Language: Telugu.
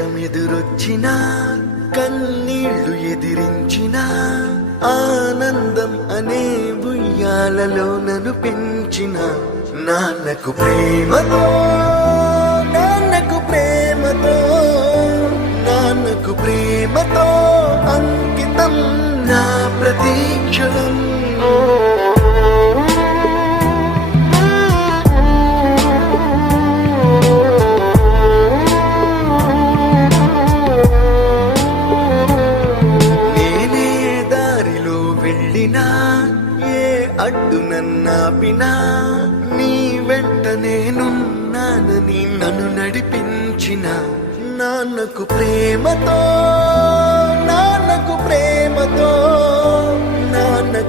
కష్టమెదురొచ్చినా కన్నీళ్లు ఎదిరించినా ఆనందం అనే ఉయ్యాలలో నన్ను పెంచిన నాన్నకు ప్రేమతో నాన్నకు ప్రేమతో నాన్నకు ప్రేమతో అంకితం నా ప్రతీక్షణం. ఏ అడ్డు నన్నాపినా నీ వెంట నేనున్నానని నన్ను నడిపించిన నాన్నకు ప్రేమతో నాన్నకు ప్రేమతో నాన్నకు